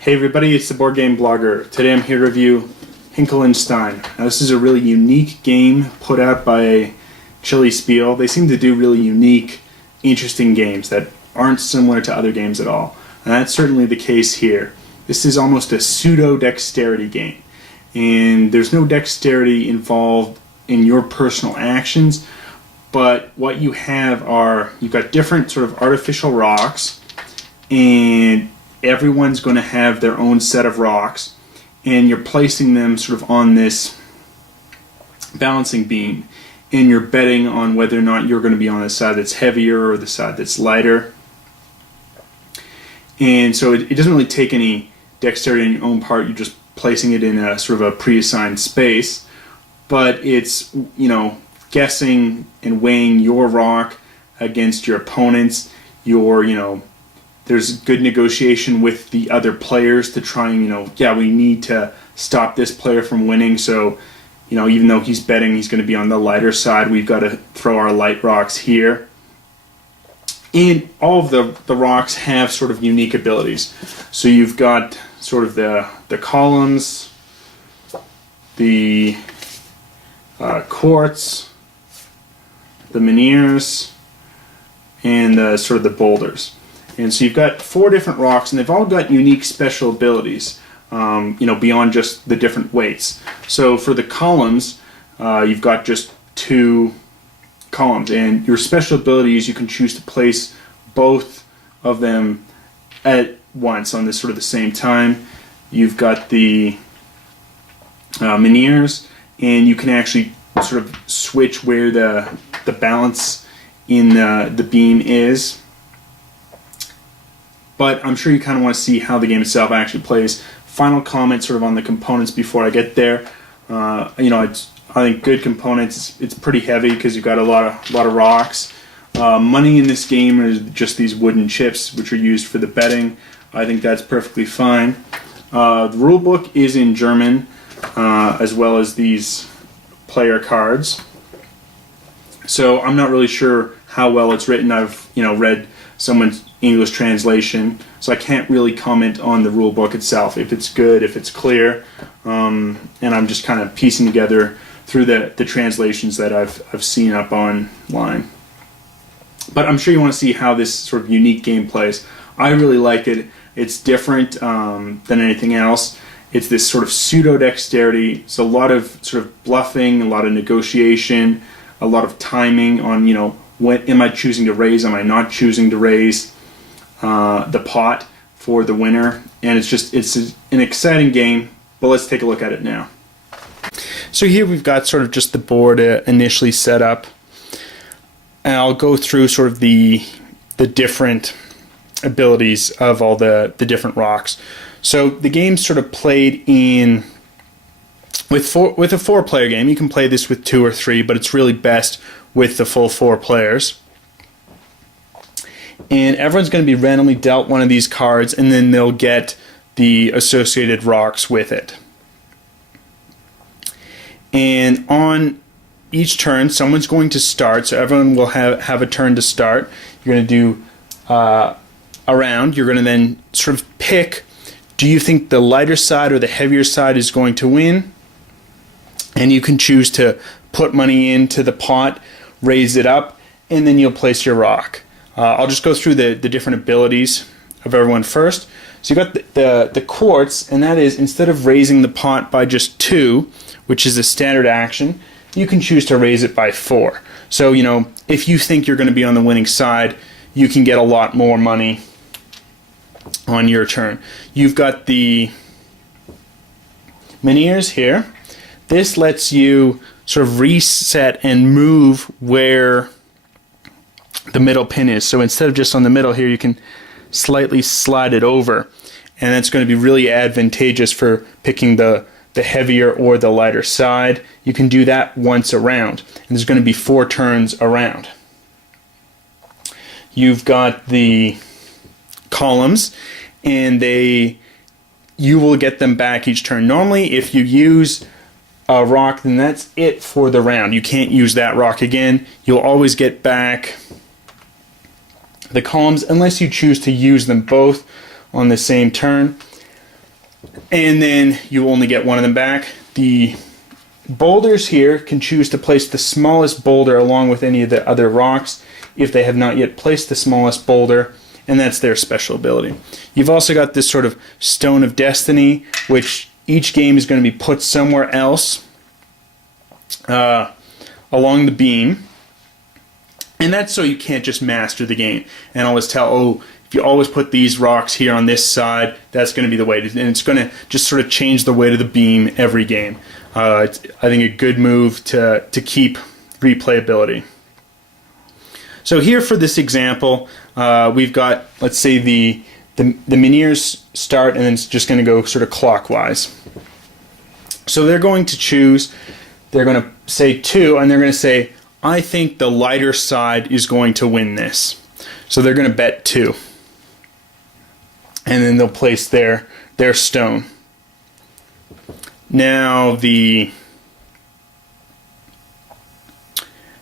Hey everybody, it's the Board Game Blogger. Today I'm here to review Hinkel and Stein. Now this is a really unique game put out by Spiele. They seem to do really unique, interesting games that aren't similar to other games at all. And that's certainly the case here. This is almost a pseudo-dexterity game. And there's no dexterity involved in your personal actions, but what you have are, you've got different sort of artificial rocks, and everyone's going to have their own set of rocks, and you're placing them sort of on this balancing beam, and you're betting on whether or not you're going to be on the side that's heavier or the side that's lighter. And so it doesn't really take any dexterity on your own part. You're just placing it in a sort of a pre-assigned space, but it's, you know, guessing and weighing your rock against your opponent's. There's good negotiation with the other players to try and, we need to stop this player from winning, so, even though he's betting he's going to be on the lighter side, we've got to throw our light rocks here. And all of the rocks have sort of unique abilities. So you've got sort of the columns, the quartz, the menhirs, and the boulders. And so you've got 4 different rocks, and they've all got unique special abilities, beyond just the different weights. So for the columns, you've got just 2 columns, and your special abilities, you can choose to place both of them at once on this sort of the same time. You've got the menhirs, and you can actually sort of switch where the balance in the beam is. But I'm sure you kind of want to see how the game itself actually plays. Final comment sort of on the components before I get there. I think good components. It's pretty heavy because you've got a lot of rocks. Money in this game is just these wooden chips, which are used for the betting. I think that's perfectly fine. The rule book is in German, as well as these player cards. So I'm not really sure how well it's written. I've read someone's English translation, so I can't really comment on the rule book itself, if it's good, if it's clear, and I'm just kind of piecing together through the translations that I've seen up online. But I'm sure you want to see how this sort of unique game plays. I really like it. It's different than anything else. It's this sort of pseudo-dexterity. It's a lot of sort of bluffing, a lot of negotiation, a lot of timing on, when am I choosing to raise, am I not choosing to raise the pot for the winner. And it's an exciting game, but let's take a look at it now. So here we've got sort of just the board initially set up, and I'll go through sort of the different abilities of all the different rocks. So the game's sort of played in with a 4-player game. You can play this with 2 or 3, but it's really best with the full 4 players. And everyone's going to be randomly dealt one of these cards, and then they'll get the associated rocks with it. And on each turn, someone's going to start, so everyone will have a turn to start. You're going to do a round. You're going to then sort of pick, do you think the lighter side or the heavier side is going to win? And you can choose to put money into the pot, raise it up, and then you'll place your rock. I'll just go through the different abilities of everyone first. So you've got the quartz, and that is, instead of raising the pot by just 2, which is a standard action, you can choose to raise it by 4. So, if you think you're going to be on the winning side, you can get a lot more money on your turn. You've got the menhirs here. This lets you sort of reset and move where the middle pin is. So instead of just on the middle here, you can slightly slide it over, and that's going to be really advantageous for picking the heavier or the lighter side. You can do that once around, and there's going to be 4 turns around. You've got the columns, and you will get them back each turn. Normally, if you use a rock, then that's it for the round. You can't use that rock again. You'll always get back the columns unless you choose to use them both on the same turn. and then you only get one of them back. The boulders here can choose to place the smallest boulder along with any of the other rocks if they have not yet placed the smallest boulder, and that's their special ability. You've also got this sort of Stone of Destiny, which each game is going to be put somewhere else along the beam, and that's so you can't just master the game and always tell, oh, if you always put these rocks here on this side, that's going to be the weight, and it's going to just sort of change the weight of the beam every game. It's, I think, a good move to keep replayability. So here for this example, we've got, let's say, the Miniers start, and then it's just going to go sort of clockwise. So they're going to choose, they're going to say 2, and they're going to say, I think the lighter side is going to win this. So they're going to bet 2. And then they'll place their stone. Now the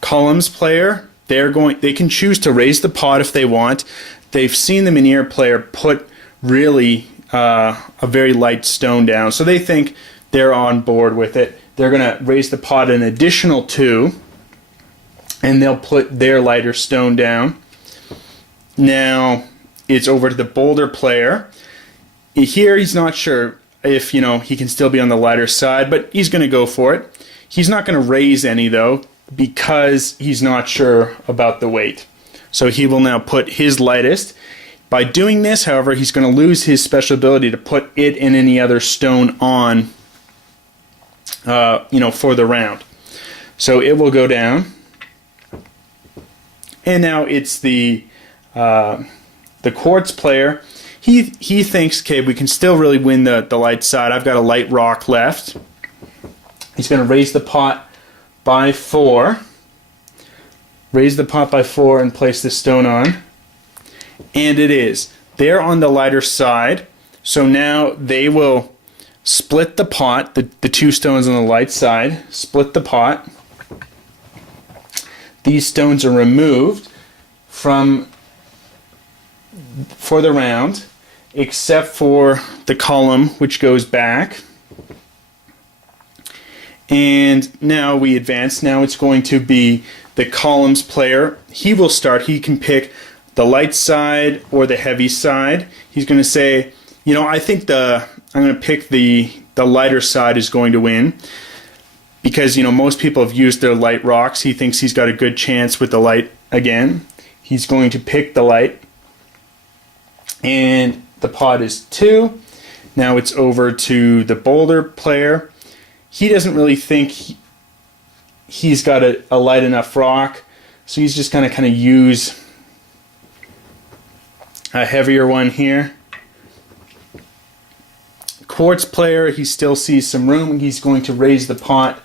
columns player, they can choose to raise the pot if they want. They've seen the Minier player put really a very light stone down, so they think they're on board with it. They're going to raise the pot an additional 2, and they'll put their lighter stone down. Now it's over to the boulder player. Here he's not sure if he can still be on the lighter side, but he's going to go for it. He's not going to raise any though, because he's not sure about the weight. So he will now put his lightest. By doing this, however, he's going to lose his special ability to put it and any other stone on for the round. So it will go down, and now it's the quartz player. He thinks, okay, we can still really win the light side. I've got a light rock left. He's going to raise the pot by 4. Raise the pot by 4 and place the stone on. And it is. They're on the lighter side. So now they will split the pot, the 2 stones on the light side, split the pot. These stones are removed for the round, except for the column, which goes back. And now we advance. Now it's going to be the columns player. He will start. He can pick the light side or the heavy side. He's going to say, I think I'm going to pick the lighter side is going to win, because most people have used their light rocks. He thinks he's got a good chance with the light again. He's going to pick the light, and the pot is 2. Now it's over to the boulder player. He doesn't really think he's got a light enough rock, so he's just going to kind of use a heavier one here. Quartz player, he still sees some room. He's going to raise the pot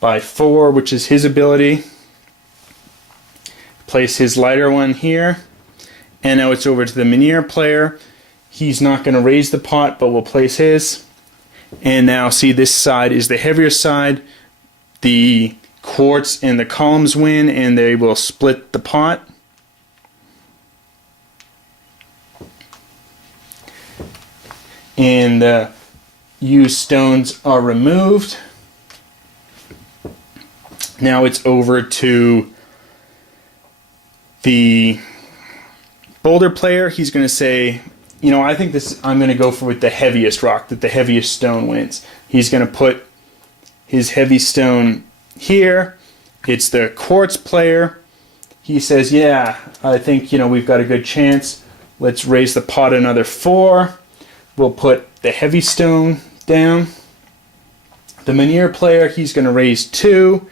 by 4, which is his ability. Place his lighter one here. And now it's over to the Minier player. He's not going to raise the pot, but will place his. And now see, this side is the heavier side. The quartz and the columns win, and they will split the pot. And the used stones are removed. Now it's over to the boulder player. He's going to say, I think I'm going to go with the heaviest rock, that the heaviest stone wins. He's going to put his heavy stone here. It's the quartz player. He says, yeah, I think, we've got a good chance. Let's raise the pot another 4. We'll put the heavy stone down. The Minier player, he's going to raise 2,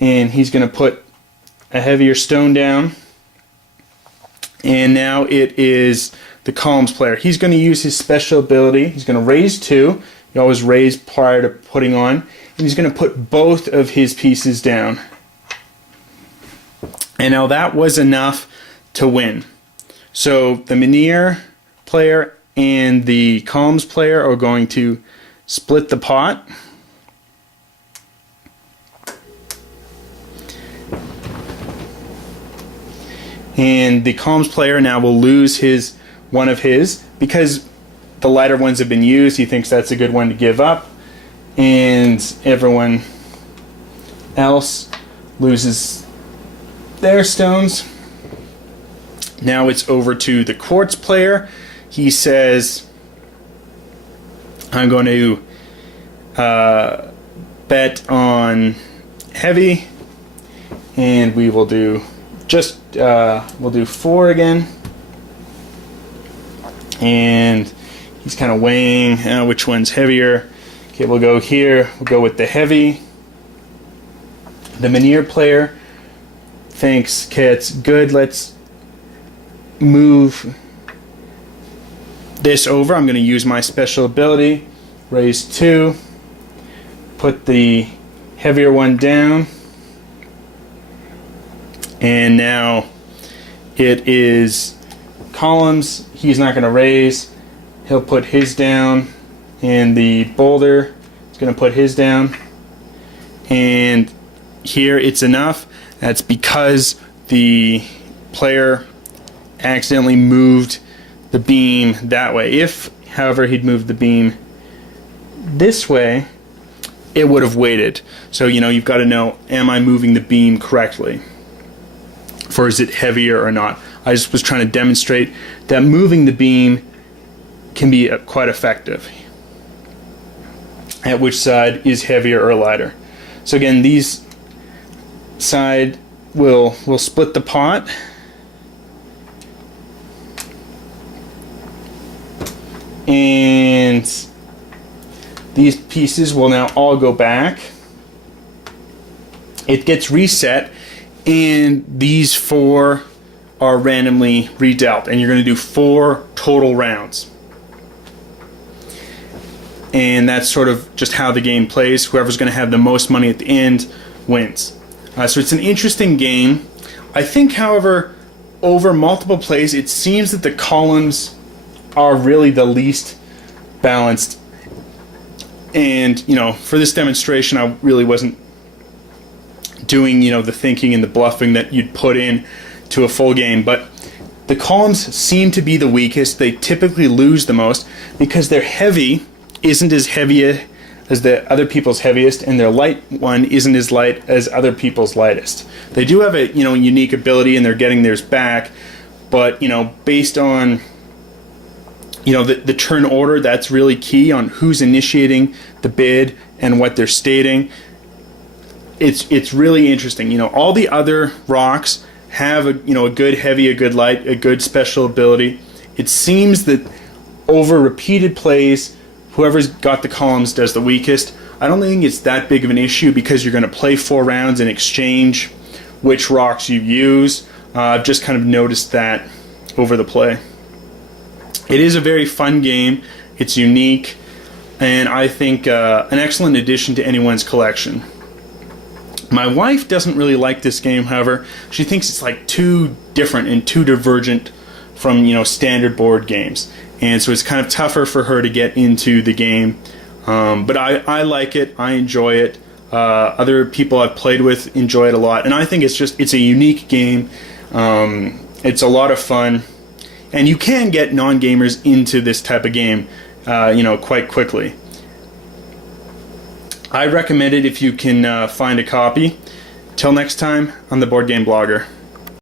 and he's going to put a heavier stone down. And now it is the columns player. He's going to use his special ability. He's going to raise 2. You always raise prior to putting on. And he's going to put both of his pieces down. And now that was enough to win. So the Minier player and the columns player are going to split the pot. And the columns player now will lose one of his, because the lighter ones have been used. He thinks that's a good one to give up, and everyone else loses their stones. Now it's over to the quartz player. He says, I'm going to bet on heavy, and we will do we'll do 4 again. And he's kind of weighing which one's heavier. Okay, we'll go here. We'll go with the heavy. The Minier player thinks, okay, it's good. Let's move this over. I'm going to use my special ability. Raise 2. Put the heavier one down. And now it is columns. He's not going to raise. He'll put his down. And the boulder is going to put his down. And here it's enough. That's because the player accidentally moved the beam that way. If, however, he'd moved the beam this way, it would have weighted. So, you've got to know, am I moving the beam correctly? For is it heavier or not? I just was trying to demonstrate that moving the beam can be quite effective. At which side is heavier or lighter. So again, these side will split the pot. And these pieces will now all go back. It gets reset, and these 4 are randomly redealt, and you're going to do 4 total rounds. And that's sort of just how the game plays. Whoever's going to have the most money at the end wins. So it's an interesting game. I think, however, over multiple plays, it seems that the columns are really the least balanced. And, for this demonstration, I really wasn't doing, the thinking and the bluffing that you'd put in to a full game. But the columns seem to be the weakest. They typically lose the most because their heavy isn't as heavy as the other people's heaviest, and their light one isn't as light as other people's lightest. They do have a unique ability, and they're getting theirs back. But based on the turn order, that's really key on who's initiating the bid and what they're stating. It's really interesting. All the other rocks have a good heavy, a good light, a good special ability. It seems that over repeated plays, whoever's got the columns does the weakest. I don't think it's that big of an issue because you're going to play 4 rounds and exchange which rocks you use. I've just kind of noticed that over the play. It is a very fun game. It's unique, and I think an excellent addition to anyone's collection. My wife doesn't really like this game, however. She thinks it's like too different and too divergent from standard board games, and so it's kind of tougher for her to get into the game. But I like it. I enjoy it. Other people I've played with enjoy it a lot, and I think it's a unique game. It's a lot of fun. And you can get non-gamers into this type of game, quite quickly. I recommend it if you can find a copy. Till next time, I'm the Board Game Blogger.